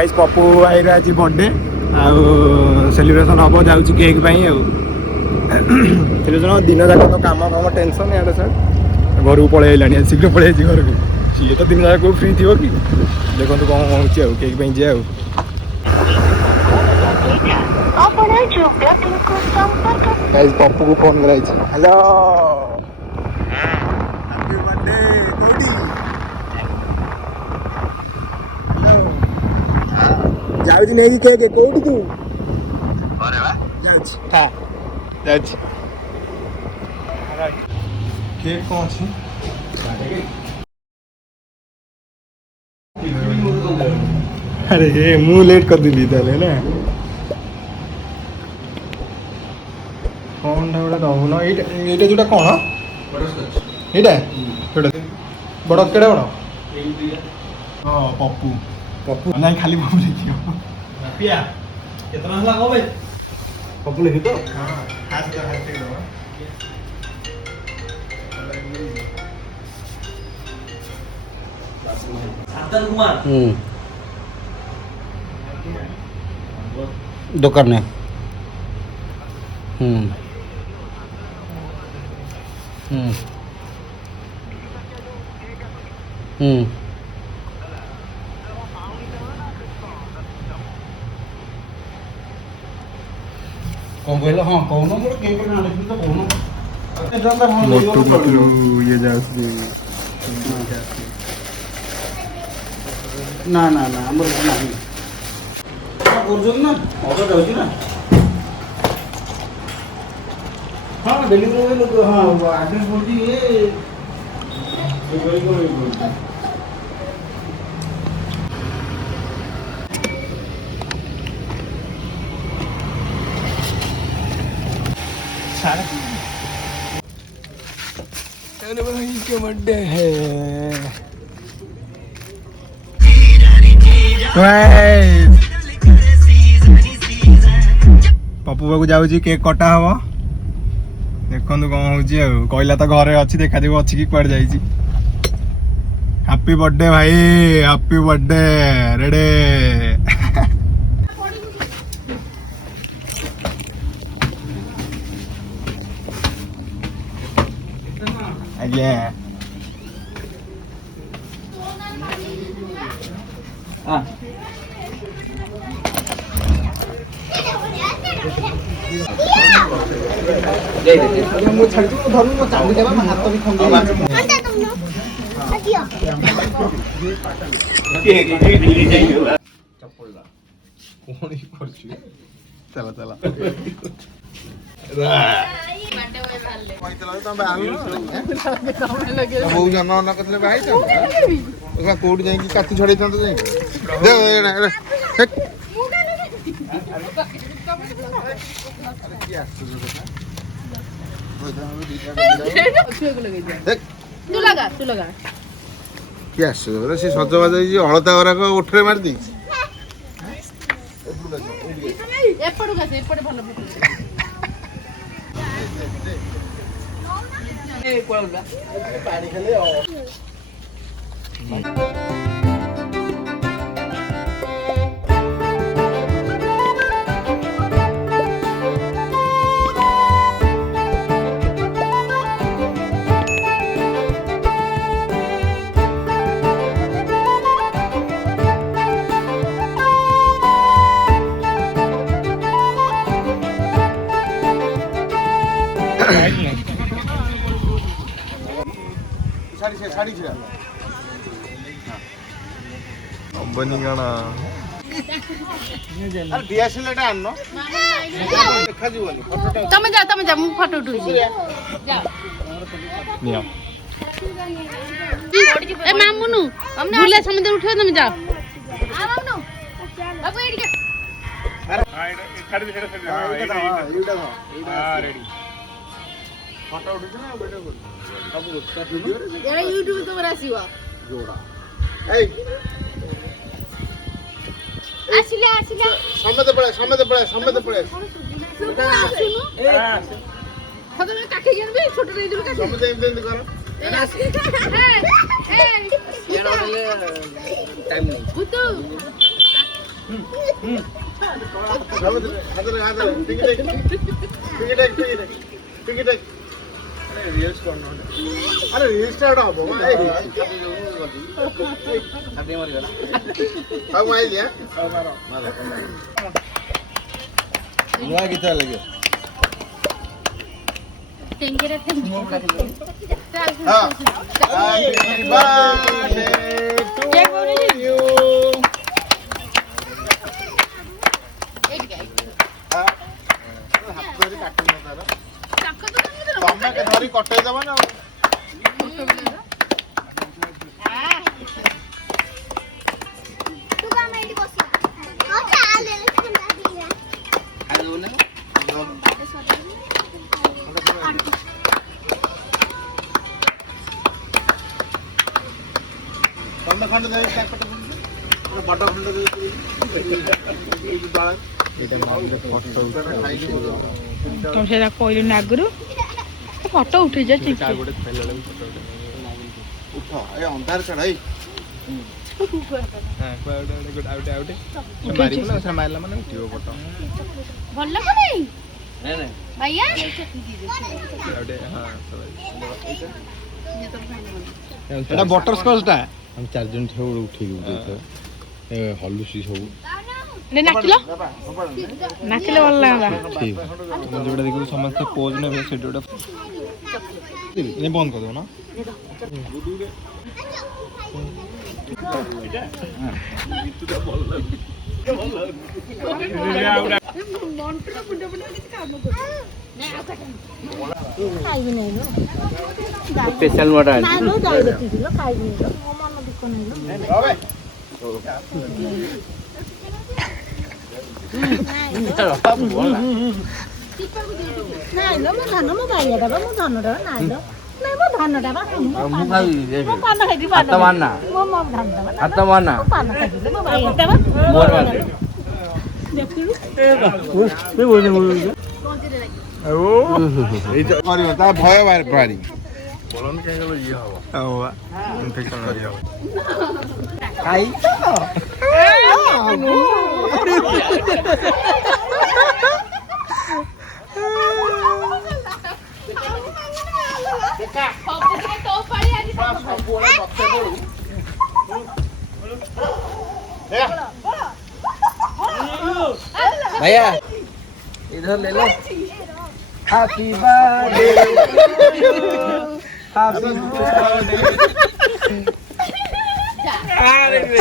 Guys Pappu भाई आज birthday आउ सेलिब्रेशन हम जाऊँ केक सेलिब्रेशन दिन जाक तो कम कम टेंशन यार सर घर को पलि आनी शीघ्र पलि घर को सी तो दिन जाक फ्री थी कि देखो कौन हो केक जी गाइस पप्पू को फोन कराई हेलो हैप्पी बर्थडे कोडी जाउजी नहीं केक कोडी तू अरे वाह जाउजी हां जाउजी केक कौन छी अरे ये मुंह लेट कर दी ताले ना कौन ढा दबु ना ये जोटा कौन ये बड़ केड़ा बड़ हाँ पप्पू पप्पू नहीं खाली पप्पू लिखियो पिया कितना हला को भाई पप्पू लिखि तो हां हाथ दो सादर कुमार दुकान में कौन कहला हां कौन मोर केक ना लिखि तो कौन मोटू ये जाउसी ना ना ना हमर नाही गुरजन ना ऑर्डर जाउची ना हां डिलीवरी लोग हां एड्रेस बोलती ये वही को अरे भाई क्या बर्थडे है पप्पू बाबू जाऊँ केक कटा हम देखु कौन हो कहला तो घरे अच्छी देखा अच्छी कि कड़ जा हैप्पी बर्थडे भाई हैप्पी बर्थडे रेडे आज्ञा चला चला कोट जाइए काटी छड़े क्या से सजबाज हलता गुराक उठे मार दी साड़ी कंपनी काना अरे डीएसएलआर टा आनो देखा जीवनी फोटो तमे जा मु फोटो उठुई नियो ए मामुनु बुले समुद्र उठो तमे जाओ आ मामुनु बाबू एडी के अरे छाड़ दे हां एटा हां रेडी फोटो उठुछ ना वीडियो कर सब वीडियो रे यार यूट्यूब तो बरासीवा जोड़ा ए आसिला समते पड़े सुनु ए खदर काठी गेन भी छोटे रे दिल काठी समते एम करो ए ये टाइम नहीं भूतू अरे रील स्टार्ट हबो नया गीत लगे टेंगेरे हां हैप्पी बर्थडे टू यू तमे के धरी कटै देबा ना तू का मेडी बसी हां चाल ले ठंडा दिया खाइबो ना तमे खंड दे कापट बड़ खंड दे ए बाळ एटा माउले फोटो खाइबो तुम से कहलु ना आगु फोटो उठे जा ठीक है उठ ए अंधार चढ़ाई हां कोड आउट मारिबो ना से मारला माने उठिबो फोटो भल लगे नहीं नहीं नहीं भैया आउट हां एटा बटर स्कॉच टा हम चार जन ठेउ उठि गयो ए हल्लुसी सब ने नाकिलो नाकिलो वाला ठीक हम जोड़ा देखो समस्त पोज ने से जोड़ा ने बंद कर दो ना खाइबि नै लो स्पेशल मोटा ना लो डायबिटीज लो खाइबि नै लो मो मन दुख नै लो अबे নাই লো মো ধান মো বাইয়া দাবা মো ধান দাবা নাই লো নাই মো ধান দাবা মো পান খাইদি পান মারনা মো মো ধান দাবা হাত মারনা মো পান খাইদি মো বাইয়া দাবা মোর মারনা देखिलु তে বলে বলে ও এই তো করিও তা ভয় বাড়ি বলন কে গেল ই হবো ও ইনফেকশন হই যাবে খাই তো भैया इधर ले लो हैप्पी बर्थडे हैप्पी बर्थडे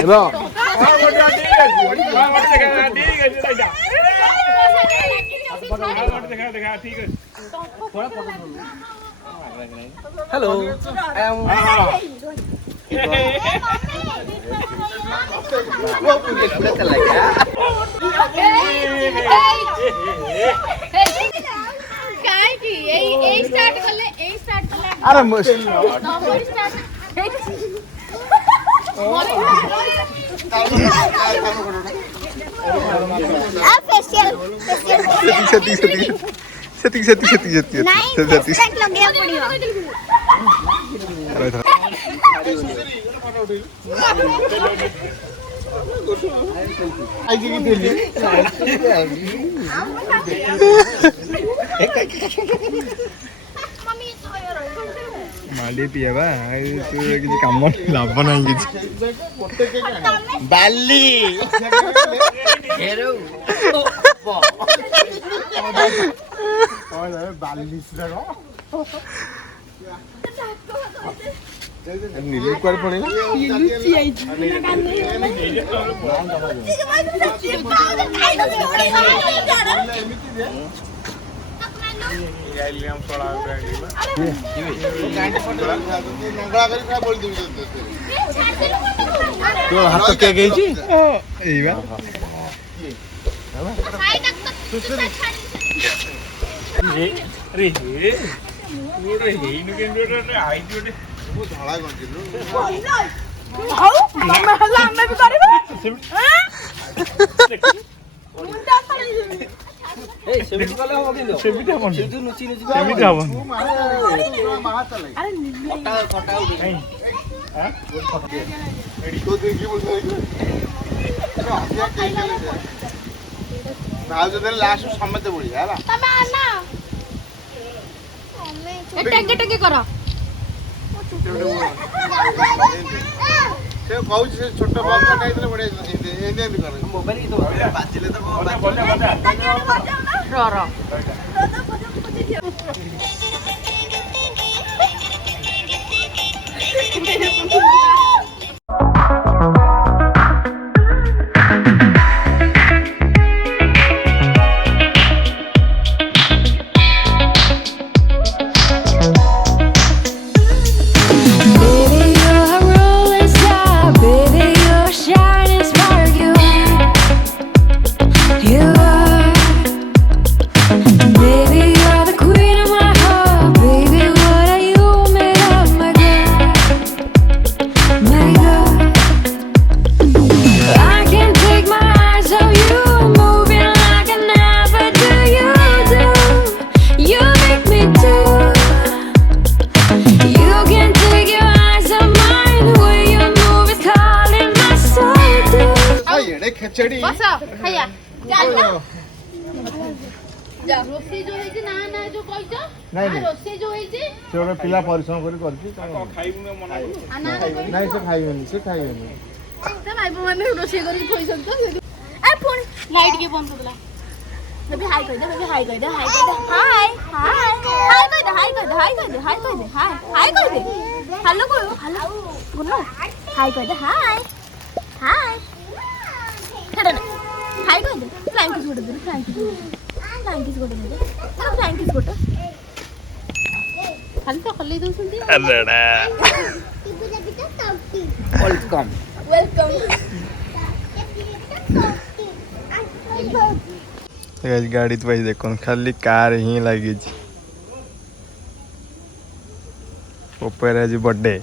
रो हेलो आई एम वो कितना चला गया काय की ए स्टार्ट करले अरे नंबर स्टार्ट आ फेशियल फेशियल नहीं फेशियल लगे पड़ियो आई जी की दिल्ली मम्मी तो माली पियाबा तू किसी काम लाभ नहीं किसी बाली हेरो बाली नीले कर पड़ेगा तो हाथ क्या गई जी एई बा अरे हे ओरे हेनु केंदोरे आई जोटे वो धड़ा गंजिलो हाउ मम्मा हला हम भी करबे मुंडा पड़ी ए सेमिट वाला हो बिंदो सेमिटा बन सेमिट नुची नुची सेमिटा बन तू मारे मार चले अरे कटा हां तो देखिए बोल ଭାଉଜ ଦେଲେ ଲାଷ୍ଟ ସମସ୍ତେ ବୁଢିଆ ହେଲା। ତମେ ଆନା ଟେକେ ଟେକେ କର। ସେ କହୁଛି ସେ ଛୋଟ ବକ୍ସ ଖାଇଥିଲେ ବଢିଆ ଏମିତି କରେ। ମୋବାଇଲ ବାଜିଲେ ତ ର ଖେଚେଡି ବସ ଖାଇବା ରୋଷେଇ ଯୋଉ ହେଇଛି ନା ନା ଯୋଉ କହିଛ ରୋଷେଇ ଯୋଉ ହେଇଛି ସେ ଗୋଟେ ପିଲା ପରିଶ୍ରମ କରି କରିଛି ନାଇଁ ସେ ଖାଇବେନି ସେ ଖାଇବେନି ଭାଇ ମାନେ ରୋଷେଇ କରିକି ଥୋଇଛନ୍ତି ତ ପୁଣି ଲାଇଟ୍ କିଏ ବନ୍ଦ କରିଦେଲା ବେବି ହାଇ କହିଦେ ବେବି ହାଇ କହିଦେ ହାଇ କହିଦେ ହାଇ ହାଇ ହାଇ କହିଦେ ହାଇ କହିଦେ ହାଇ କହିଦେ ହାଇ କହିଦେ ହାଇ ହାଇ କହିଦେ ହ୍ୟାଲୋ କହ ହ୍ୟାଲୋ ଗୁନ ହାଇ କହିଦେ ହାଇ ହାଇ ସେଟା ନା ହାଇ କହିଦେ ଫ୍ଲାଇଂ କିସ୍ ଗୋଟେ ଦେ ଫ୍ଲାଇଂ କିସ୍ ଗୋଟେ ଦେ ଫ୍ଲାଇଂ କିସ୍ ଗୋଟେ ଖାଲି ତ ଖଲେଇ ଦଉଛନ୍ତି अरेड़ा वेलकम ୱେଲକମ୍ गाड़ी तो भाई देखो खाली कार ही लगी ऊपर आज बर्थडे